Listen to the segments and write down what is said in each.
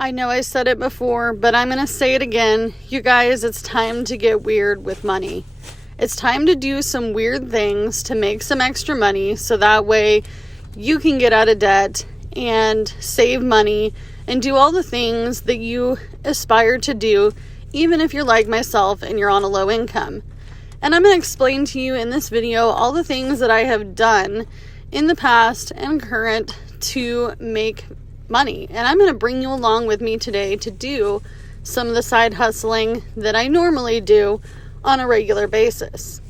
I know I said it before, but I'm going to say it again. You guys, it's time to get weird with money. It's time to do some weird things to make some extra money so that way you can get out of debt and save money and do all the things that you aspire to do, even if you're like myself and you're on a low income. And I'm going to explain to you in this video all the things that I have done in the past and current to make money. And I'm going to bring you along with me today to do some of the side hustling that I normally do on a regular basis.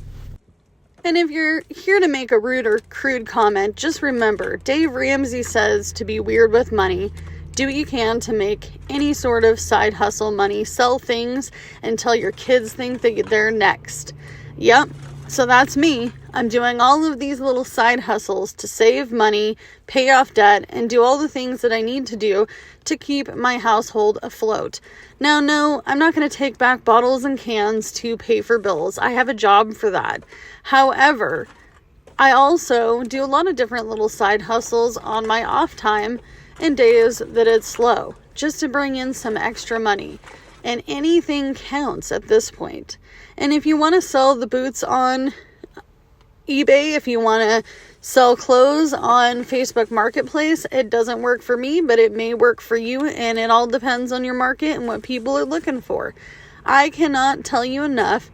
And if you're here to make a rude or crude comment, just remember, Dave Ramsey says to be weird with money. Do what you can to make any sort of side hustle money. Sell things until your kids think that they're next. Yep, so that's me. I'm doing all of these little side hustles to save money, pay off debt, and do all the things that I need to do to keep my household afloat. Now, no, I'm not going to take back bottles and cans to pay for bills. I have a job for that. However, I also do a lot of different little side hustles on my off time and days that it's slow, just to bring in some extra money. And anything counts at this point. And if you want to sell the boots on eBay, if you want to sell clothes on Facebook Marketplace, it doesn't work for me, but it may work for you, and it all depends on your market and what people are looking for. I cannot tell you enough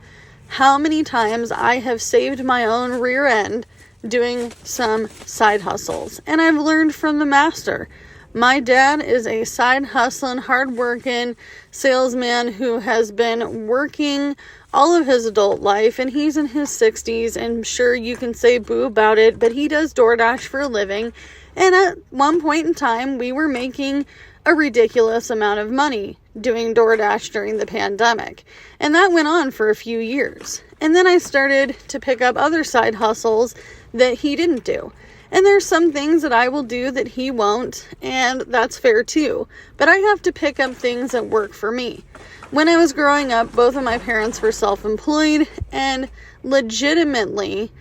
how many times I have saved my own rear end doing some side hustles, and I've learned from the master. My dad is a side hustling, hard-working salesman who has been working all of his adult life, and he's in his 60s, and sure, you can say boo about it, but he does DoorDash for a living, and at one point in time, we were making a ridiculous amount of money doing DoorDash during the pandemic, and that went on for a few years, and then I started to pick up other side hustles that he didn't do. And there's some things that I will do that he won't, and that's fair too. But I have to pick up things that work for me. When I was growing up, both of my parents were self-employed and legitimately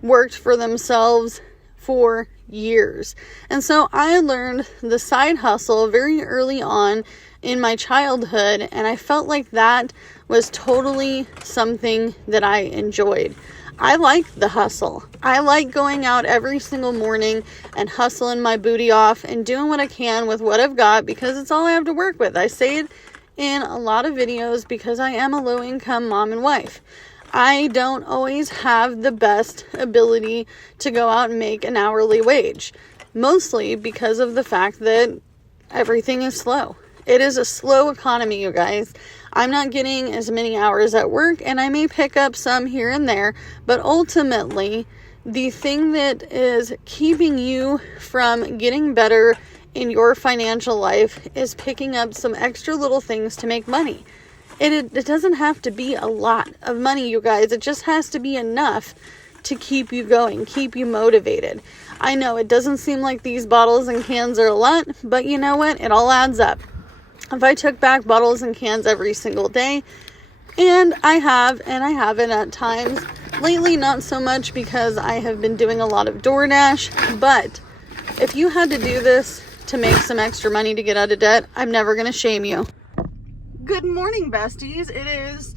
worked for themselves for years. And so I learned the side hustle very early on in my childhood, and I felt like that was totally something that I enjoyed. I like the hustle. I like going out every single morning and hustling my booty off and doing what I can with what I've got because it's all I have to work with. I say it in a lot of videos because I am a low-income mom and wife. I don't always have the best ability to go out and make an hourly wage, mostly because of the fact that everything is slow. It is a slow economy, you guys. I'm not getting as many hours at work, and I may pick up some here and there, but ultimately, the thing that is keeping you from getting better in your financial life is picking up some extra little things to make money. It doesn't have to be a lot of money, you guys. It just has to be enough to keep you going, keep you motivated. I know it doesn't seem like these bottles and cans are a lot, but you know what? It all adds up. If I took back bottles and cans every single day, and I haven't at times. Lately, not so much because I have been doing a lot of DoorDash, but if you had to do this to make some extra money to get out of debt, I'm never going to shame you. Good morning, besties. It is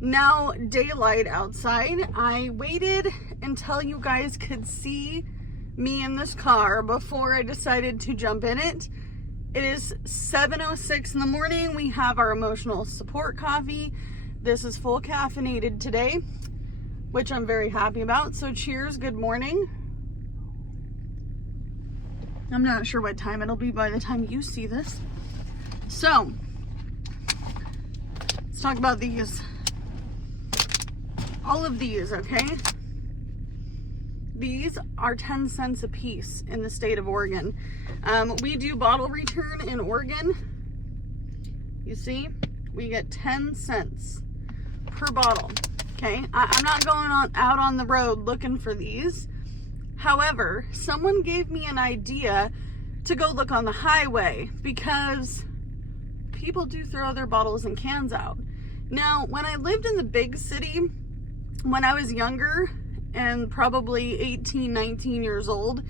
now daylight outside. I waited until you guys could see me in this car before I decided to jump in it. It is 7:06 in the morning. We have our emotional support coffee. This is full caffeinated today, which I'm very happy about. So cheers, good morning. I'm not sure what time it'll be by the time you see this. So, let's talk about these. All of these, okay? These are 10 cents a piece in the state of Oregon. We do bottle return in Oregon. You see, we get 10 cents per bottle. Okay, I'm not going out on the road looking for these. However, someone gave me an idea to go look on the highway because people do throw their bottles and cans out. Now, when I lived in the big city, when I was younger and probably 18, 19 years old,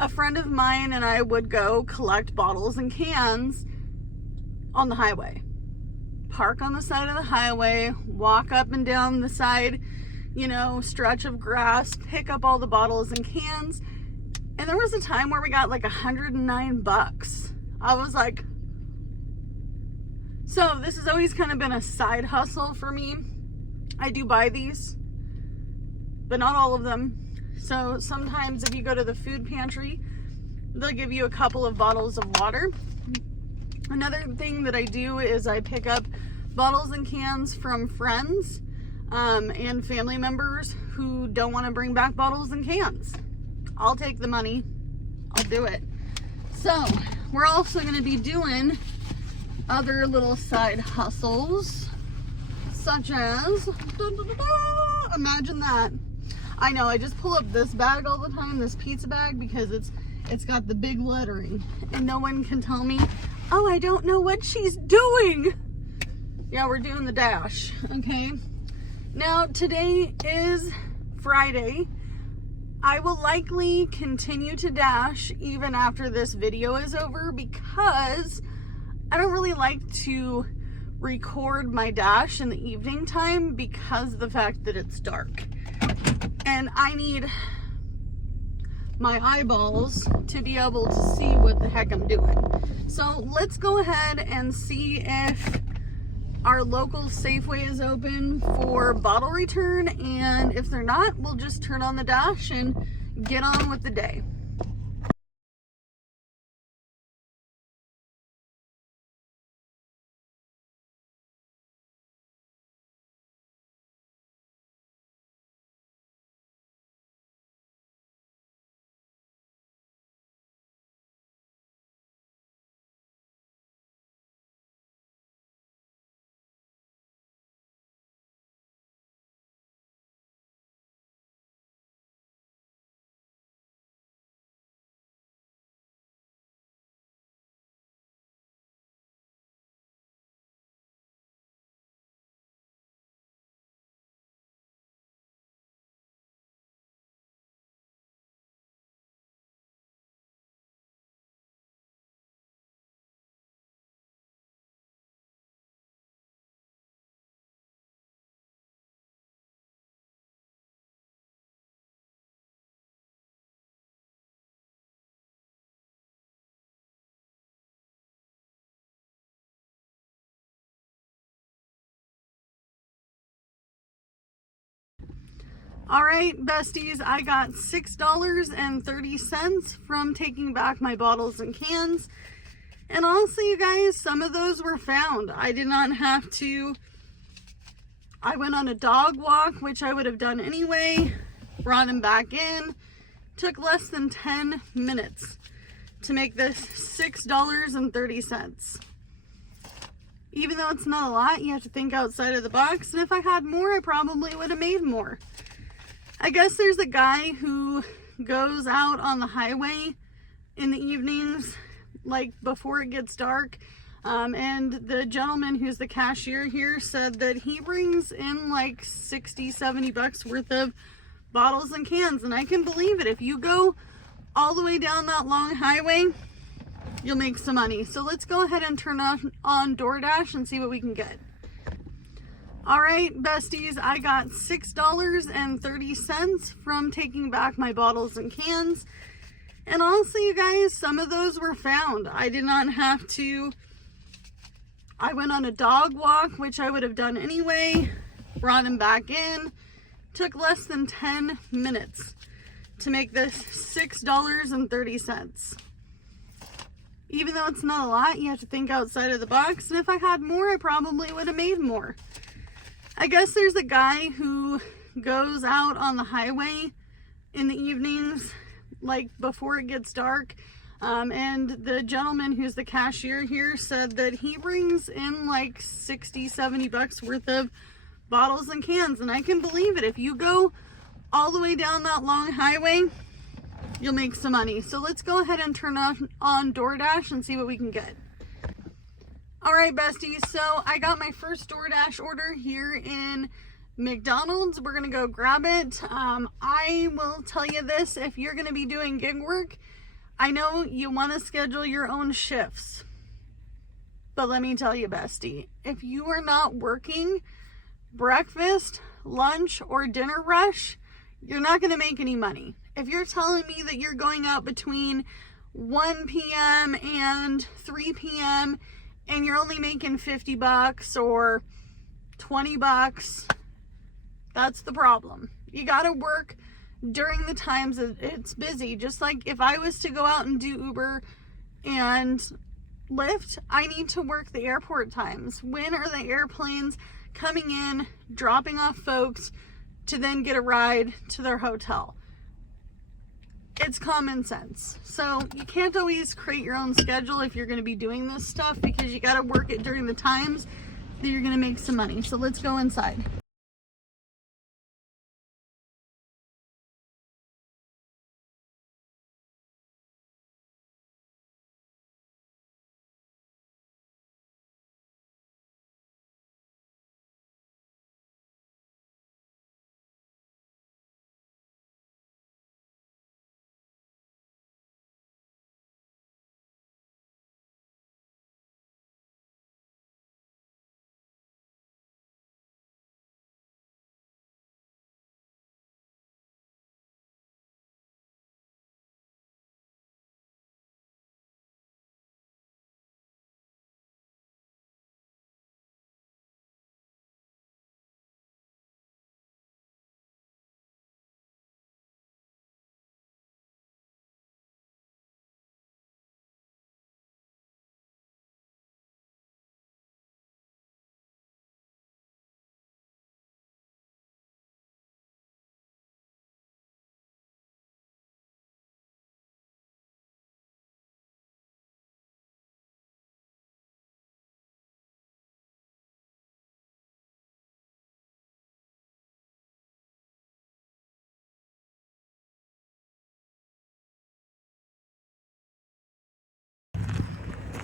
a friend of mine and I would go collect bottles and cans on the highway. Park on the side of the highway, walk up and down the side, stretch of grass, pick up all the bottles and cans. And there was a time where we got like $109. I was like, so this has always kind of been a side hustle for me. I do buy these, but not all of them. So sometimes if you go to the food pantry, they'll give you a couple of bottles of water. Another thing that I do is I pick up bottles and cans from friends and family members who don't want to bring back bottles and cans. I'll take the money. I'll do it. So we're also going to be doing other little side hustles, such as, imagine that. I know, I just pull up this bag all the time, this pizza bag, because it's got the big lettering, and no one can tell me, oh, I don't know what she's doing. Yeah, we're doing the dash, okay? Now, today is Friday. I will likely continue to dash even after this video is over, because I don't really like to record my dash in the evening time because of the fact that it's dark. And I need my eyeballs to be able to see what the heck I'm doing. So let's go ahead and see if our local Safeway is open for bottle return, and if they're not, we'll just turn on the dash and get on with the day. All right, besties, I got $6.30 from taking back my bottles and cans. And honestly, you guys, some of those were found. I did not have to. I went on a dog walk, which I would have done anyway, brought him back in. Took less than 10 minutes to make this $6.30. Even though it's not a lot, you have to think outside of the box. And if I had more, I probably would have made more. I guess there's a guy who goes out on the highway in the evenings, like before it gets dark. And the gentleman who's the cashier here said that he brings in like $60-70 worth of bottles and cans. And I can believe it. If you go all the way down that long highway, you'll make some money. So let's go ahead and turn on DoorDash and see what we can get. All right, besties, I got $6.30 from taking back my bottles and cans. And honestly, you guys, some of those were found. I did not have to. I went on a dog walk, which I would have done anyway, brought him back in. Took less than 10 minutes to make this $6.30. Even though it's not a lot, you have to think outside of the box. And if I had more, I probably would have made more. I guess there's a guy who goes out on the highway in the evenings, like before it gets dark. And the gentleman who's the cashier here said that he brings in like $60-70 worth of bottles and cans. And I can believe it. If you go all the way down that long highway, you'll make some money. So let's go ahead and turn on DoorDash and see what we can get. All right, besties, so I got my first DoorDash order here in McDonald's. We're gonna go grab it. I will tell you this, if you're gonna be doing gig work, I know you wanna schedule your own shifts. But let me tell you, bestie, if you are not working breakfast, lunch, or dinner rush, you're not going to make any money. If you're telling me that you're going out between 1 p.m. and 3 p.m. and you're only making $50 or $20, that's the problem. You got to work during the times that it's busy. Just like if I was to go out and do Uber and Lyft, I need to work the airport times. When are the airplanes coming in, dropping off folks to then get a ride to their hotel? It's common sense. So you can't always create your own schedule if you're going to be doing this stuff, because you got to work it during the times that you're going to make some money. So let's go inside.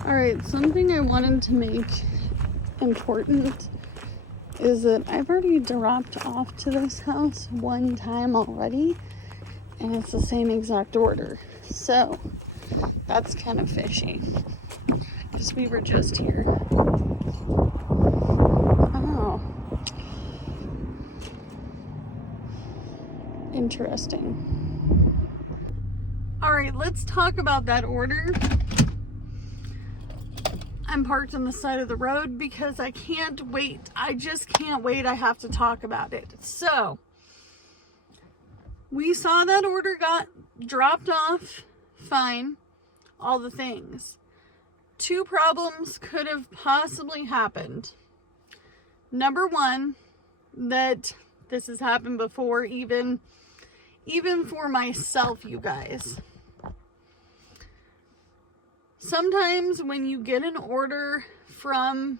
Alright, something I wanted to make important is that I've already dropped off to this house one time already, and it's the same exact order. So that's kind of fishy, because we were just here. Oh, interesting. Alright, let's talk about that order. I'm parked on the side of the road because I can't wait. I just can't wait. I have to talk about it. So, we saw that order got dropped off. Fine. All the things. Two problems could have possibly happened. Number one, that this has happened before, even for myself, you guys. Sometimes when you get an order from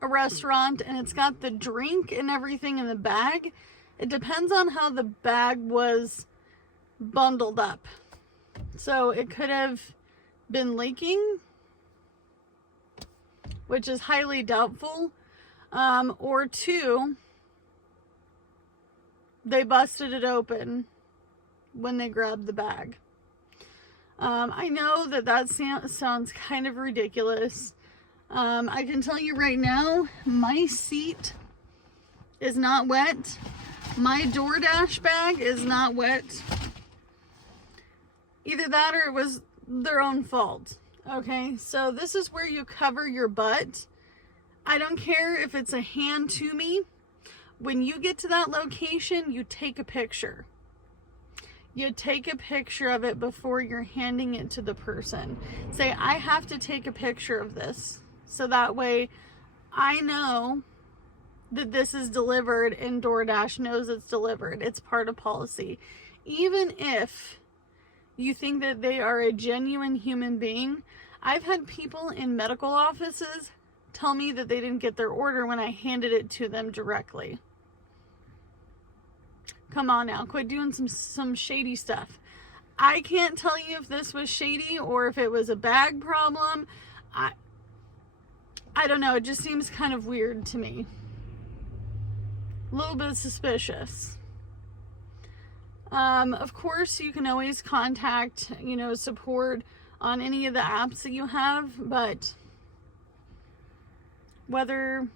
a restaurant and it's got the drink and everything in the bag, it depends on how the bag was bundled up. So it could have been leaking, which is highly doubtful. Or two, they busted it open when they grabbed the bag. I know that sounds kind of ridiculous. I can tell you right now, my seat is not wet. My DoorDash bag is not wet. Either that or it was their own fault. Okay, so this is where you cover your butt. I don't care if it's a hand to me. When you get to that location, you take a picture. You take a picture of it before you're handing it to the person. Say, I have to take a picture of this. So that way I know that this is delivered and DoorDash knows it's delivered. It's part of policy. Even if you think that they are a genuine human being, I've had people in medical offices tell me that they didn't get their order when I handed it to them directly. Come on now, quit doing some shady stuff. I can't tell you if this was shady or if it was a bag problem. I don't know, it just seems kind of weird to me. A little bit suspicious. Of course, you can always contact, support on any of the apps that you have, but whether,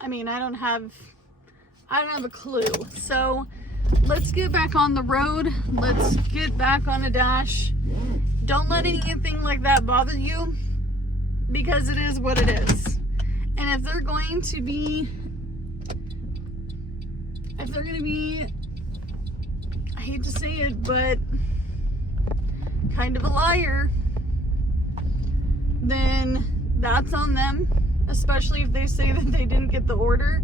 I mean, I don't have a clue. So let's get back on the road. Let's get back on a dash. Don't let anything like that bother you, because it is what it is. And if they're going to be, I hate to say it, but kind of a liar, then that's on them, especially if they say that they didn't get the order.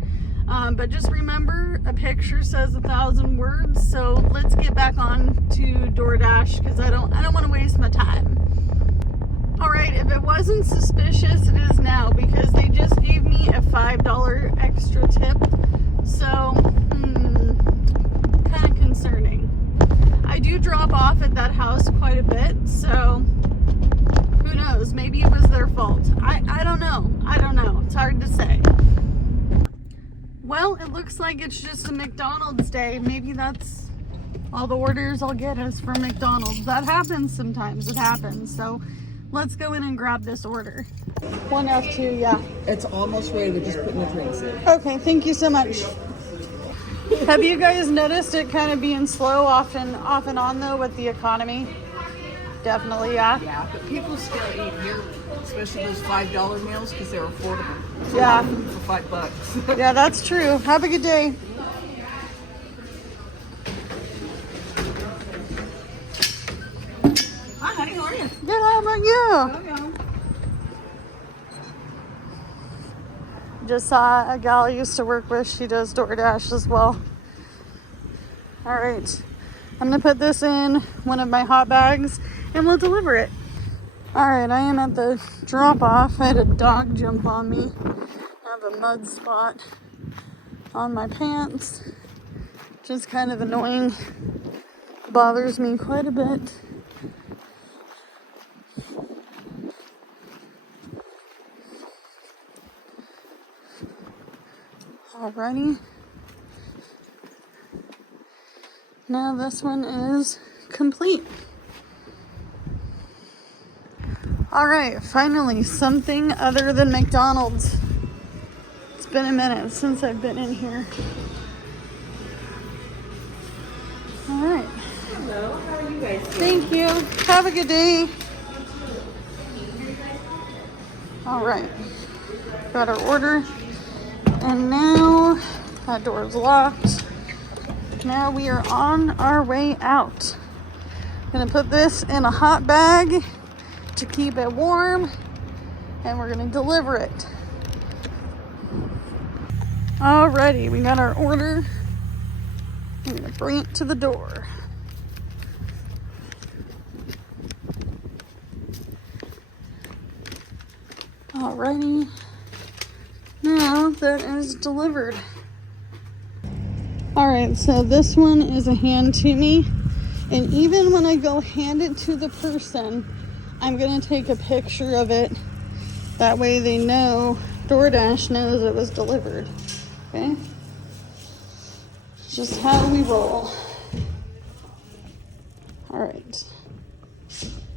But just remember, a picture says 1,000 words. So let's get back on to DoorDash, because I don't want to waste my time. All right, if it wasn't suspicious, it is now, because they just gave me a $5 extra tip. So kind of concerning. I do drop off at that house quite a bit, so who knows? Maybe it was their fault. I don't know. It's hard to say. Well, it looks like it's just a McDonald's day. Maybe that's all the orders I'll get is from McDonald's. That happens sometimes. It happens. So let's go in and grab this order. 1F2, yeah. It's almost ready. We're just putting the drinks in. Okay, thank you so much. Have you guys noticed it kind of being slow off and on though with the economy? Definitely, yeah. Yeah, but people still eat here, especially those $5 meals, because they're affordable. Yeah. For $5. Yeah, that's true. Have a good day. Hi, honey, how are you? Good, how about you? Hello. Just saw a gal I used to work with. She does DoorDash as well. All right. I'm going to put this in one of my hot bags and we'll deliver it. All right, I am at the drop-off. I had a dog jump on me. I have a mud spot on my pants. Just kind of annoying. Bothers me quite a bit. Alrighty. Now this one is complete. Alright, finally something other than McDonald's. It's been a minute since I've been in here. Alright. Hello, how are you guys doing? Thank you. Have a good day. Alright. Got our order. And now that door's locked. Now we are on our way out. Gonna put this in a hot bag to keep it warm, and we're gonna deliver it. Alrighty, we got our order. I'm gonna bring it to the door. Alrighty. Now that is delivered. Alright, so this one is a hand to me. And even when I go hand it to the person, I'm going to take a picture of it. That way they know, DoorDash knows it was delivered. Okay? Just how we roll. Alright.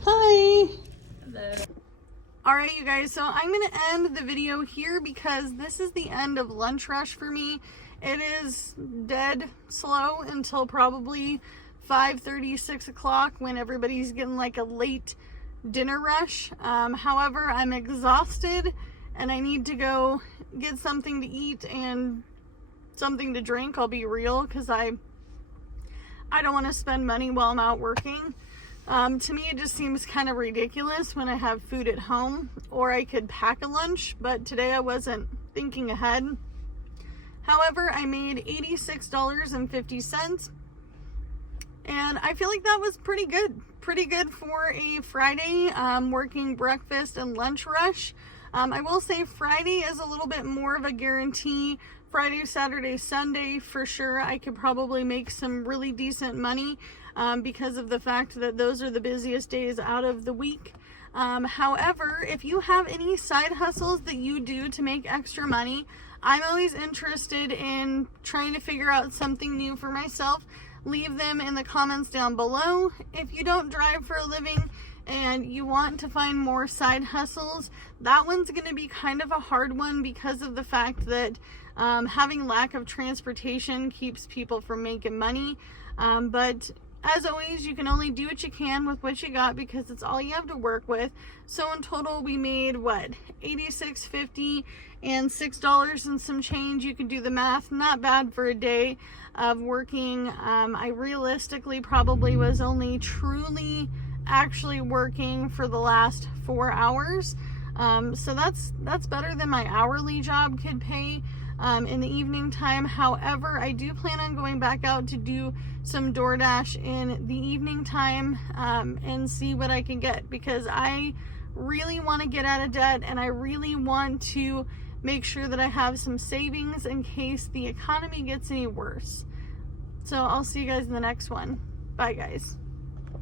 Hi! Hello. Alright, you guys, so I'm going to end the video here because this is the end of lunch rush for me. It is dead slow until probably 5:30, 6 o'clock when everybody's getting like a late dinner rush. However, I'm exhausted and I need to go get something to eat and something to drink. I'll be real, because I don't want to spend money while I'm out working. To me, it just seems kind of ridiculous when I have food at home, or I could pack a lunch, but today I wasn't thinking ahead. However, I made $86.50, and I feel like that was pretty good. Pretty good for a Friday, working breakfast and lunch rush. I will say Friday is a little bit more of a guarantee. Friday, Saturday, Sunday, for sure, I could probably make some really decent money because of the fact that those are the busiest days out of the week. However, if you have any side hustles that you do to make extra money, I'm always interested in trying to figure out something new for myself. Leave them in the comments down below. If you don't drive for a living and you want to find more side hustles, that one's going to be kind of a hard one because of the fact that having lack of transportation keeps people from making money. But as always, you can only do what you can with what you got because it's all you have to work with. So in total, we made what, $86.50 and $6 and some change. You can do the math. Not bad for a day of working. I realistically probably was only truly actually working for the last 4 hours. So that's better than my hourly job could pay in the evening time. However, I do plan on going back out to do some DoorDash in the evening time and see what I can get, because I really want to get out of debt and I really want to make sure that I have some savings in case the economy gets any worse. So I'll see you guys in the next one. Bye, guys.